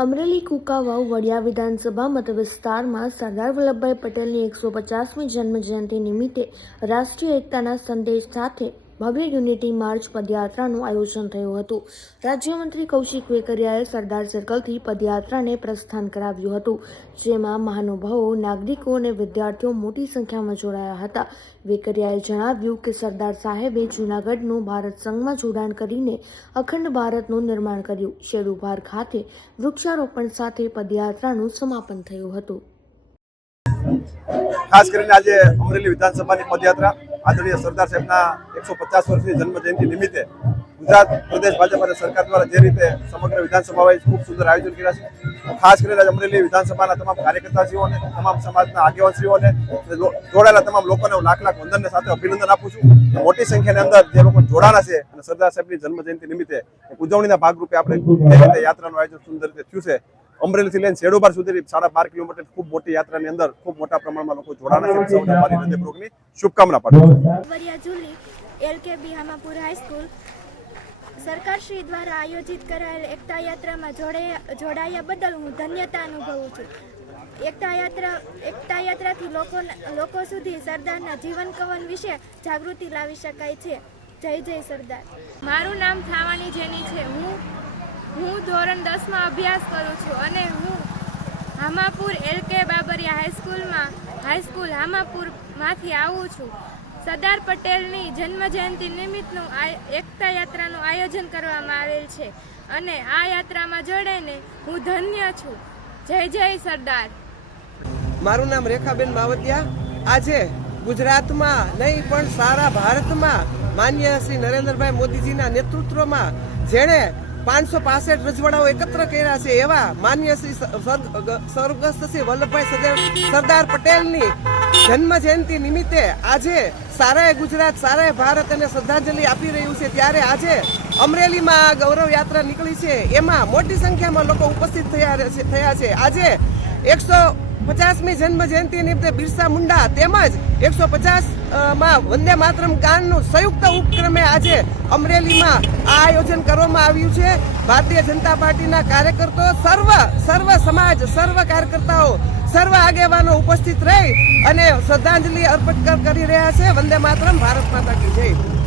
અમરેલી કુકાવાવ વડિયા વિધાનસભા મતવિસ્તારમાં સરદાર વલ્લભભાઈ પટેલની 150મી જન્મજયંતિ નિમિત્તે રાષ્ટ્રીય એકતાના સંદેશ સાથે ભવ્ય યુનિટી માર્ચ પદયાત્રાનું આયોજન થયું હતું. રાજ્યમંત્રી કૌશિક વેકરિયાએ સરદાર સર્કલથી પદયાત્રાને પ્રસ્થાન કરાવ્યું હતું, જેમાં મહાનુભાવો, નાગરિકો અને વિદ્યાર્થીઓ મોટી સંખ્યામાં જોડાયા હતા. વેકરિયાએ જણાવ્યું કે સરદાર સાહેબે જૂનાગઢનું ભારત સંઘમાં જોડાણ કરીને અખંડ ભારતનું નિર્માણ કર્યું. શેડુભાર ખાતે વૃક્ષારોપણ સાથે પદયાત્રાનું સમાપન થયું હતું. ખાસ કરીને આજે અમરેલી વિધાનસભાની પદયાત્રા આદરણીય સરદાર સાહેબના 150 વર્ષની જન્મજયંતિ નિમિત્તે ગુજરાત પ્રદેશ ભાજપ અને સરકાર દ્વારા જે રીતે સમગ્ર વિધાનસભાએ ખૂબ સુંદર આયોજન કર્યા છે, ખાસ કરીને અમરેલી વિધાનસભાના તમામ કાર્યકર્તાશ્રીઓને, તમામ સમાજના આગેવાનશ્રીઓને, જોડાયેલા તમામ લોકોને હું લાખ વંદનને સાથે અભિનંદન આપું છું. મોટી સંખ્યાની અંદર જે લોકો જોડાણા છે અને સરદાર સાહેબની જન્મજયંતિ નિમિત્તે ઉજવણીના ભાગરૂપે આપણે જે રીતે યાત્રાનું આયોજન સુંદર રીતે થયું છે. અમરેલીથી લઈને શેડુબાર સુધી 12.5 કિલોમીટર ખૂબ મોટી યાત્રાની અંદર ખૂબ મોટા પ્રમાણમાં લોકો જોડાણા છે. સૌને મારી હૃદયપૂર્વકની શુભકામના પાઠવું છું. એલકેબી હામાપુર હાઈસ્કૂલ સરકારશ્રી દ્વારા આયોજિત કરાયેલ એકતા યાત્રામાં જોડાયા બદલ હું ધન્યતા અનુભવું છું. એકતા યાત્રાથી લોકો સુધી સરદારના જીવન કવન વિશે જાગૃતિ લાવી શકાય છે. જય જય સરદાર. મારું નામ થાવાની જેની છે. હું ધોરણ 10માં અભ્યાસ કરું છું અને હું હામાપુર એલકે બાબરિયા હાઈસ્કૂલ હામાપુરમાંથી આવું છું. સરદાર પટેલની જન્મજયંતિ નિમિત્તનું એકતા યાત્રાનું આયોજન કરવામાં આવેલ છે અને આ યાત્રામાં જોડાઈને હું ધન્ય છું. જય જય સરદાર. મારું નામ રેખાબેન માવતિયા. આજે ગુજરાતમાં નહીં પણ સારા ભારતમાં માનનીય શ્રી નરેન્દ્રભાઈ મોદીજીના નેતૃત્વમાં જેણે 565 રજવાડાઓ એકત્ર કર્યા છે એવા માનનીય શ્રી સ્વર્ગસ્થ શ્રી વલ્લભભાઈ સરદાર પટેલની જન્મ જયંતિ નિમિત્તે આજે સારાએ ગુજરાત, સારાએ ભારત અને શ્રદ્ધાંજલિ આપી રહ્યું છે. ત્યારે આજે અમરેલીમાં ગૌરવ યાત્રા નીકળી છે, એમાં મોટી સંખ્યામાં લોકો ઉપસ્થિત થયા છે. આજે 150મી જન્મ જયંતિ નિમિત્તે બિરસા મુંડા તેમજ 150માં વંદે માતરમ ગાનનું સંયુક્ત ઉપક્રમે આજે અમરેલીમાં આ આયોજન કરવામાં આવ્યું છે. ભારતીય જનતા પાર્ટીના કાર્યકર્તાઓ, સર્વ સમાજ, સર્વ કાર્યકર્તાઓ, સર્વ આગેવાનો ઉપસ્થિત રહી અને શ્રદ્ધાંજલિ અર્પણ કરી રહ્યા છે. વંદે માતરમ, ભારત માતા કી જય.